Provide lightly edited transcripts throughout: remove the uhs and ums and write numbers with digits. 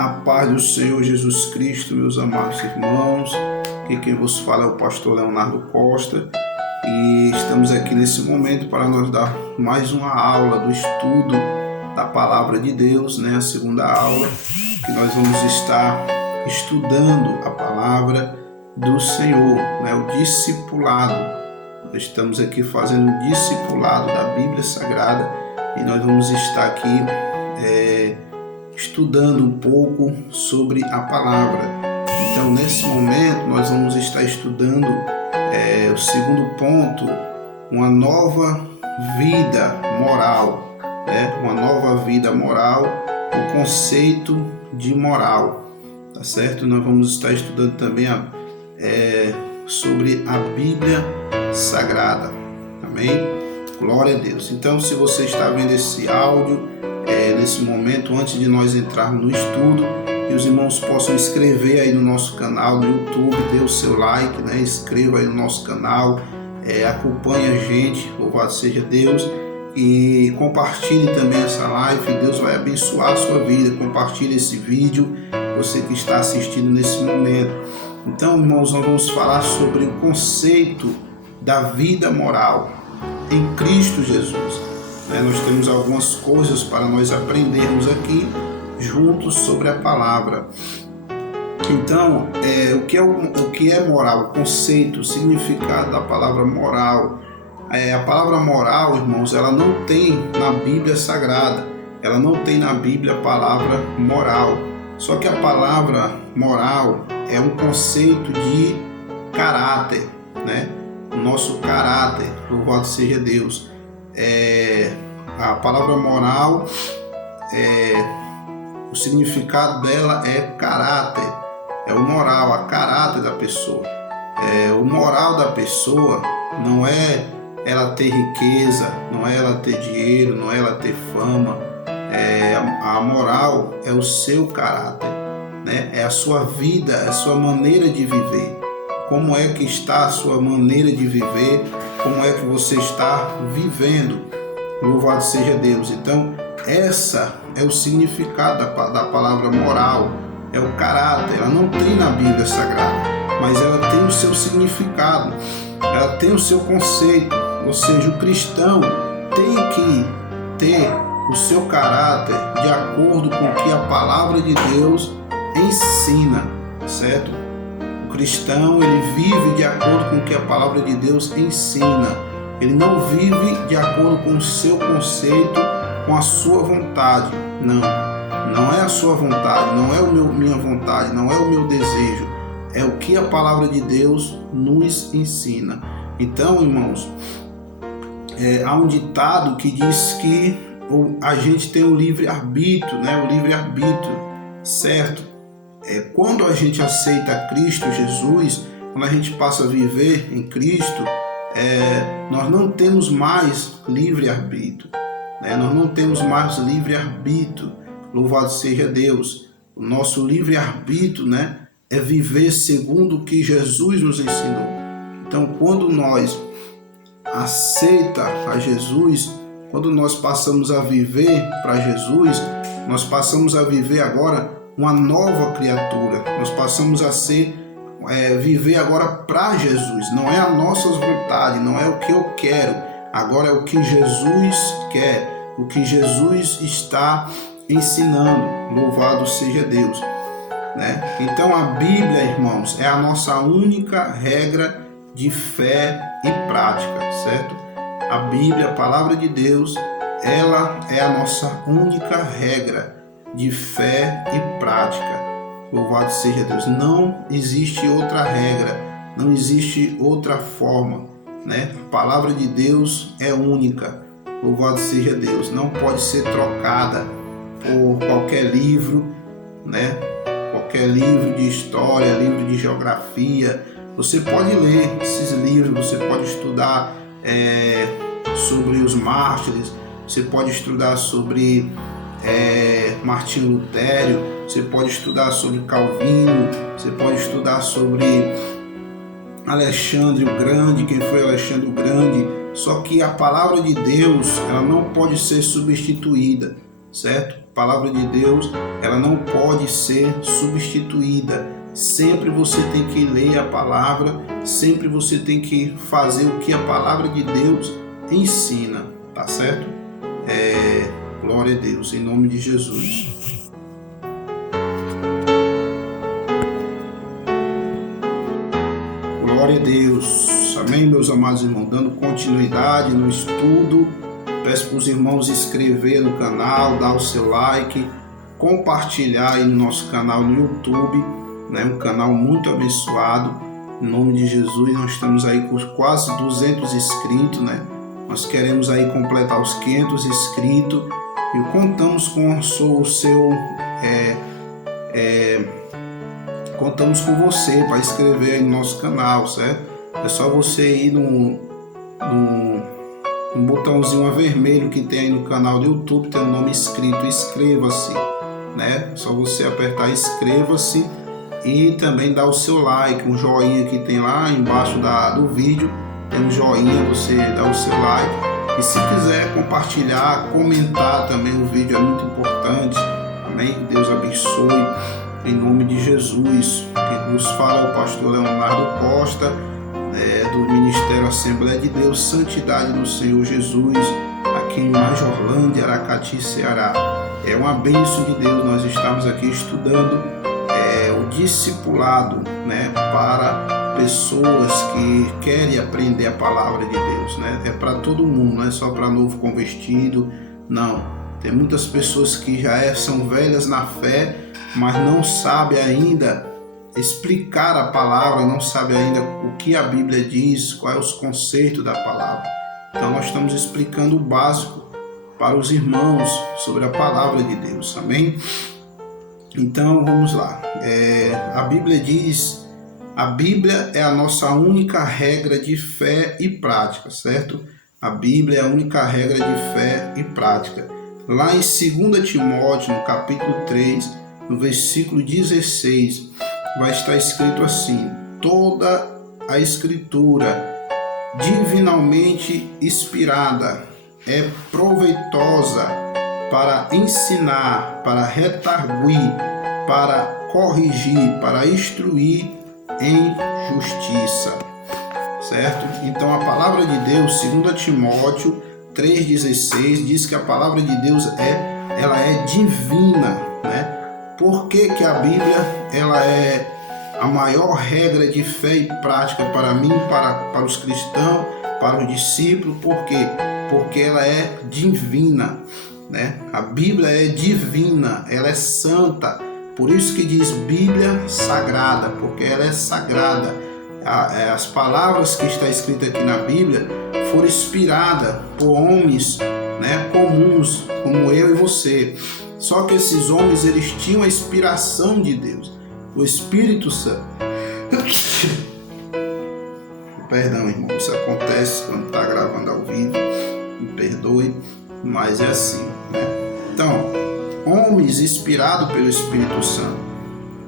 A paz do Senhor Jesus Cristo, meus amados irmãos. Aqui quem vos fala é o pastor Leonardo Costa e estamos aqui nesse momento para nós dar mais uma aula do estudo da Palavra de Deus, a segunda aula, que nós vamos estar estudando a Palavra do Senhor, o discipulado. Nós estamos aqui fazendo o discipulado da Bíblia Sagrada e nós vamos estar aqui estudando um pouco sobre a palavra. Então, nesse momento, nós vamos estar estudando o segundo ponto, uma nova vida moral, uma nova vida moral, o conceito de moral, tá certo? Nós vamos estar estudando também sobre a Bíblia Sagrada, amém? Glória a Deus. Então, se você está vendo esse áudio, nesse momento, antes de nós entrarmos no estudo, que os irmãos possam inscrever aí no nosso canal no YouTube, dê o seu like, inscreva aí no nosso canal, acompanhe a gente, louvado seja Deus, e compartilhe também essa live. Deus vai abençoar a sua vida. Compartilhe esse vídeo, você que está assistindo nesse momento. Então, irmãos, nós vamos falar sobre o conceito da vida moral em Cristo Jesus. Nós temos algumas coisas para nós aprendermos aqui juntos sobre a palavra. Então, o que é moral? O conceito, o significado da palavra moral. A palavra moral, irmãos, ela não tem na Bíblia Sagrada. Ela não tem na Bíblia a palavra moral. Só que a palavra moral é um conceito de caráter, O nosso caráter, louvado seja Deus. A palavra moral, o significado dela é caráter, é o moral, a caráter da pessoa. O moral da pessoa não é ela ter riqueza, não é ela ter dinheiro, não é ela ter fama. A moral é o seu caráter, é a sua vida, é a sua maneira de viver. Como é que está a sua maneira de viver? Como é que você está vivendo? Louvado seja Deus. Então, essa é o significado da palavra moral, é o caráter. Ela não tem na Bíblia Sagrada, mas ela tem o seu significado, ela tem o seu conceito. Ou seja, o cristão tem que ter o seu caráter de acordo com o que a palavra de Deus ensina, certo? O cristão, ele vive de acordo com o que a palavra de Deus ensina. Ele não vive de acordo com o seu conceito, com a sua vontade. Não é a sua vontade, não é minha vontade, não é o meu desejo. É o que a palavra de Deus nos ensina. Então, irmãos, há um ditado que diz que a gente tem o livre-arbítrio, o livre-arbítrio, certo? Quando a gente aceita Cristo Jesus, quando a gente passa a viver em Cristo, nós não temos mais livre-arbítrio, nós não temos mais livre-arbítrio, louvado seja Deus. O nosso livre-arbítrio, é viver segundo o que Jesus nos ensinou. Então, quando nós aceita a Jesus, quando nós passamos a viver para Jesus, nós passamos a viver agora uma nova criatura. Nós passamos a viver agora para Jesus. Não é a nossa vontade, não é o que eu quero. Agora é o que Jesus quer, o que Jesus está ensinando. Louvado seja Deus. Então a Bíblia, irmãos, é a nossa única regra de fé e prática, certo? A Bíblia, a palavra de Deus, ela é a nossa única regra de fé e prática. Louvado seja Deus. Não existe outra regra, não existe outra forma, A palavra de Deus é única. Louvado seja Deus. Não pode ser trocada por qualquer livro, Qualquer livro de história, livro de geografia. Você pode ler esses livros, você pode estudar sobre os mártires, você pode estudar sobre Martinho Lutero, você pode estudar sobre Calvino, você pode estudar sobre Alexandre o Grande, quem foi Alexandre o Grande. Só que a palavra de Deus, ela não pode ser substituída, certo? A palavra de Deus, ela não pode ser substituída. Sempre você tem que ler a palavra, sempre você tem que fazer o que a palavra de Deus ensina, tá certo? Glória a Deus, em nome de Jesus. Glória a Deus. Amém, meus amados irmãos? Dando continuidade no estudo, peço para os irmãos inscrever no canal, dar o seu like, compartilhar aí no nosso canal no YouTube, né? Um canal muito abençoado. Em nome de Jesus, nós estamos aí com quase 200 inscritos, né? Nós queremos aí completar os 500 inscritos e contamos com o seu... contamos com você para inscrever aí no nosso canal, certo? É só você ir no botãozinho vermelho que tem aí no canal do YouTube, tem o nome inscrito, inscreva-se, né? É só você apertar inscreva-se e também dar o seu like, um joinha que tem lá embaixo do vídeo, tem um joinha, você dá o seu like. E se quiser compartilhar, comentar também o vídeo, é muito importante. Amém? Deus abençoe. Em nome de Jesus. Quem nos fala é o pastor Leonardo Costa, do Ministério Assembleia de Deus, Santidade do Senhor Jesus, aqui em Majorlândia, Aracati, Ceará. É uma bênção de Deus nós estamos aqui estudando o discipulado, né, para pessoas que querem aprender a palavra de Deus, né? É para todo mundo, não é só para novo convertido, não. Tem muitas pessoas que já são velhas na fé, mas não sabem ainda explicar a palavra, não sabem ainda o que a Bíblia diz, quais os conceitos da palavra. Então nós estamos explicando o básico para os irmãos sobre a palavra de Deus, amém? Então vamos lá. A Bíblia diz, a Bíblia é a nossa única regra de fé e prática, certo? A Bíblia é a única regra de fé e prática. Lá em 2 Timóteo, no capítulo 3, no versículo 16, vai estar escrito assim: toda a Escritura, divinamente inspirada, é proveitosa para ensinar, para redarguir, para corrigir, para instruir em justiça. Certo? Então a palavra de Deus, 2 Timóteo 3,16, diz que a palavra de Deus ela é divina, né? Por que a Bíblia ela é a maior regra de fé e prática para mim, para os cristãos, para os discípulos? Por quê? Porque ela é divina, né? A Bíblia é divina, ela é santa. Por isso que diz Bíblia sagrada, porque ela é sagrada. As palavras que está escritas aqui na Bíblia foram inspiradas por homens, né, comuns, como eu e você. Só que esses homens, eles tinham a inspiração de Deus, o Espírito Santo. Perdão, irmão, isso acontece quando está gravando ao vivo, me perdoe, mas é assim, né? Então, homens inspirados pelo Espírito Santo,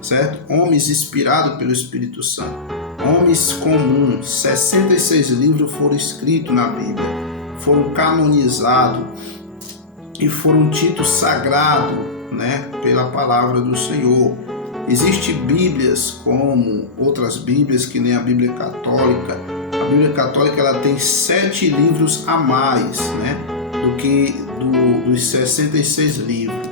certo? Homens inspirados pelo Espírito Santo, homens comuns. 66 livros foram escritos na Bíblia, foram canonizados e foram tidos sagrados, né, pela palavra do Senhor. Existem Bíblias como outras Bíblias, que nem a Bíblia Católica. A Bíblia Católica ela tem 7 livros a mais, né, do que dos 66 livros,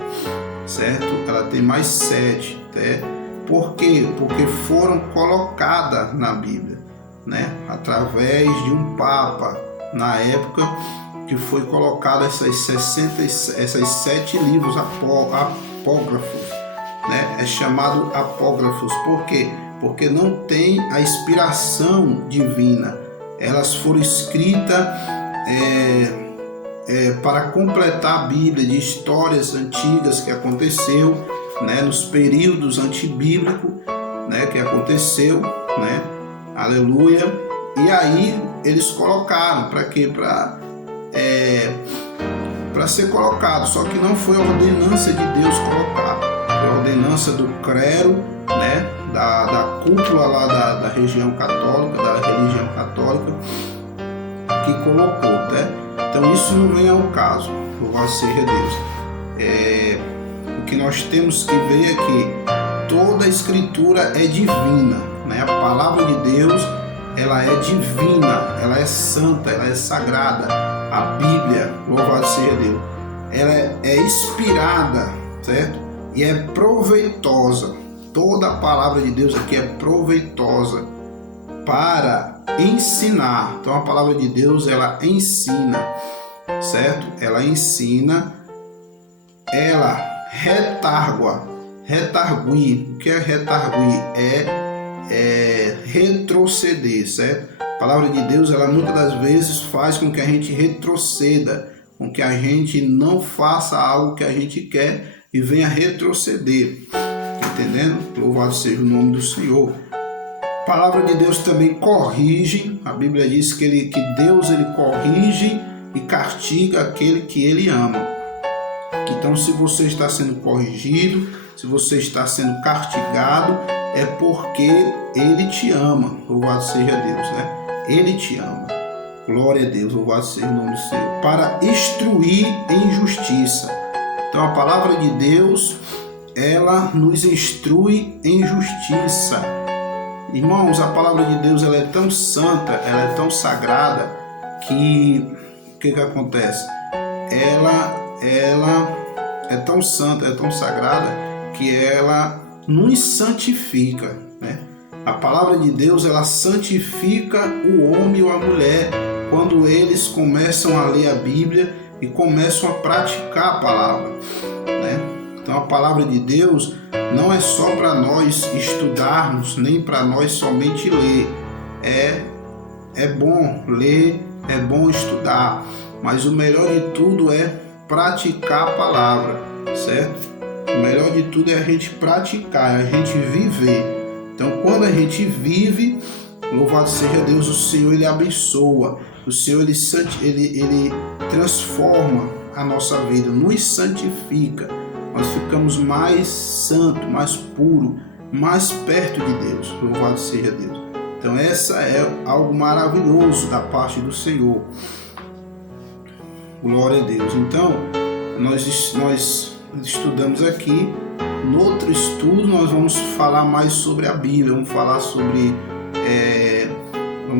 certo? Ela tem mais 7, né? Por quê? Porque foram colocadas na Bíblia, né, através de um Papa, na época que foi colocado esses 7 livros apócrifos, né? É chamado apócrifos. Por quê? Porque não tem a inspiração divina. Elas foram escritas para completar a Bíblia de histórias antigas que aconteceu, né, nos períodos antibíblicos, né, que aconteceu, né? Aleluia. E aí eles colocaram para quê? Para ser colocado, só que não foi a ordenança de Deus colocar, foi a ordenança do clero, né, da cúpula lá da região católica, da religião católica, que colocou, né? Então isso não vem ao caso, louvado seja Deus. que nós temos que ver é que toda a Escritura é divina, né? A palavra de Deus, ela é divina, ela é santa, ela é sagrada. A Bíblia, louvado seja Deus, ela é inspirada, certo? E é proveitosa. Toda a palavra de Deus aqui é proveitosa para ensinar. Então a palavra de Deus, ela ensina, certo? Ela ensina, ela retarguir. O que é retarguir? É retroceder, certo? A palavra de Deus, ela muitas das vezes faz com que a gente retroceda, com que a gente não faça algo que a gente quer e venha retroceder. Entendendo? Louvado seja o nome do Senhor. A palavra de Deus também corrige. A Bíblia diz que Deus ele corrige e castiga aquele que ele ama. Então, se você está sendo corrigido, se você está sendo castigado, é porque ele te ama. Louvado seja Deus, né? Ele te ama. Glória a Deus, louvado seja o nome do Senhor. Para instruir em justiça. Então, a palavra de Deus, ela nos instrui em justiça. Irmãos, a palavra de Deus, ela é tão santa, ela é tão sagrada, que o que acontece? Ela é tão santa, é tão sagrada, que ela nos santifica, né? A palavra de Deus, ela santifica o homem ou a mulher quando eles começam a ler a Bíblia e começam a praticar a palavra, né? Então a palavra de Deus não é só para nós estudarmos, nem para nós somente ler. É bom ler, é bom estudar, mas o melhor de tudo é praticar a palavra, certo? O melhor de tudo é a gente praticar, é a gente viver. Então quando a gente vive, louvado seja Deus, o Senhor ele abençoa, o Senhor ele transforma a nossa vida, nos santifica. Nós ficamos mais santo, mais puro, mais perto de Deus. Louvado seja Deus. Então essa é algo maravilhoso da parte do Senhor. Glória a Deus. Então nós estudamos aqui. No outro estudo nós vamos falar mais sobre a Bíblia. Vamos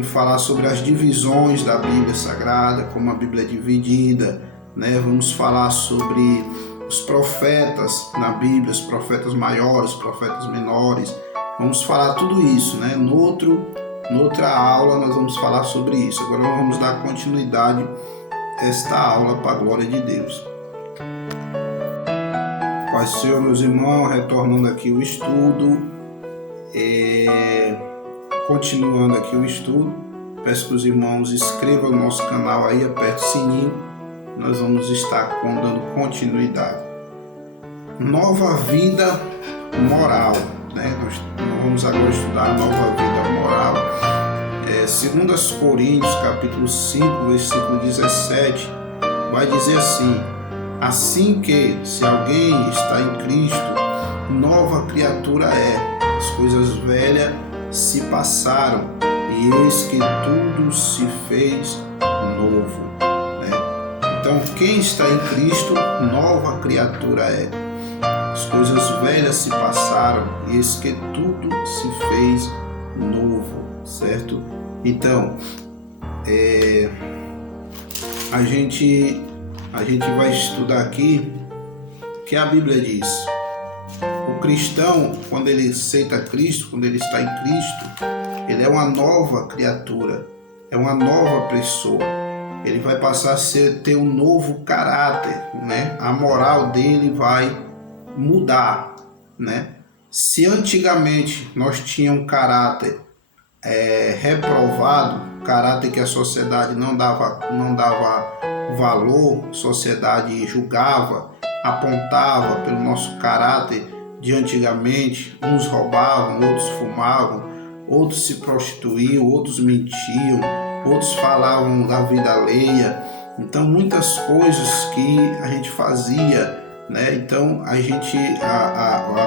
falar sobre as divisões da Bíblia Sagrada, como a Bíblia é dividida, né? Vamos falar sobre os profetas na Bíblia, os profetas maiores, os profetas menores. Vamos falar tudo isso, né? Noutra aula nós vamos falar sobre isso. Agora nós vamos dar continuidade a esta aula para a glória de Deus. Pai Senhor, meus irmãos, retornando aqui o estudo, continuando aqui o estudo, peço que os irmãos inscrevam no nosso canal aí, aperte o sininho. Nós vamos estar dando continuidade. Nova vida moral, né? Nós vamos agora estudar nova vida moral. 2 Coríntios, capítulo 5, versículo 17, vai dizer assim: assim que, se alguém está em Cristo, nova criatura é. As coisas velhas se passaram, e eis que tudo se fez novo. Então, quem está em Cristo, nova criatura é. As coisas velhas se passaram, e eis que tudo se fez novo, certo? Então, a gente vai estudar aqui que a Bíblia diz: o cristão, quando ele aceita Cristo, quando ele está em Cristo, ele é uma nova criatura, é uma nova pessoa. Ele vai passar a ter um novo caráter, né? A moral dele vai mudar, né? Se antigamente nós tínhamos um caráter reprovado, caráter que a sociedade não dava valor, a sociedade julgava, apontava pelo nosso caráter de antigamente, uns roubavam, outros fumavam, outros se prostituíam, outros mentiam, outros falavam da vida alheia. Então muitas coisas que a gente fazia, né? Então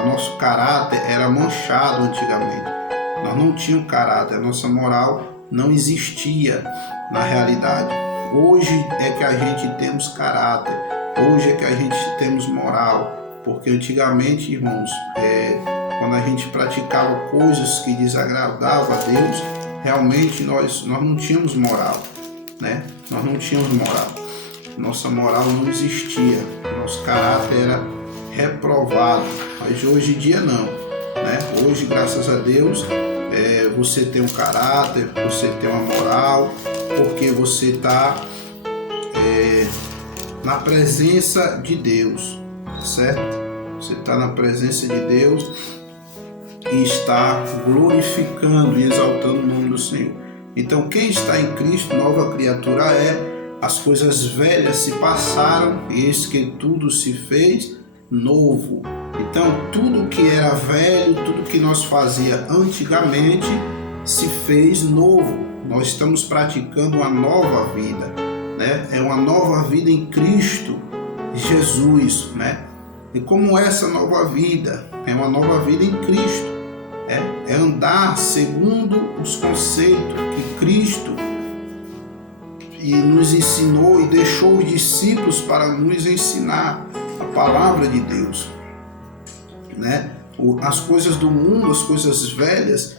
nosso caráter era manchado antigamente. Nós não tínhamos caráter, a nossa moral não existia na realidade. Hoje é que a gente temos caráter, hoje é que a gente temos moral, porque antigamente, irmãos, quando a gente praticava coisas que desagradavam a Deus, realmente nós não tínhamos moral, né? Nós não tínhamos moral. Nossa moral não existia, nosso caráter era reprovado, mas hoje em dia não, né? Hoje, graças a Deus, você tem um caráter, você tem uma moral, porque você está na presença de Deus, certo? Você está na presença de Deus e está glorificando e exaltando o nome do Senhor. Então, quem está em Cristo, nova criatura as coisas velhas se passaram e eis que tudo se fez novo. Então, tudo que era velho, tudo que nós fazia antigamente se fez novo. Nós estamos praticando uma nova vida, né? É uma nova vida em Cristo Jesus, né? E como essa nova vida é uma nova vida em Cristo, é andar segundo os conceitos que Cristo nos ensinou e deixou os discípulos para nos ensinar a palavra de Deus, né? As coisas do mundo, as coisas velhas,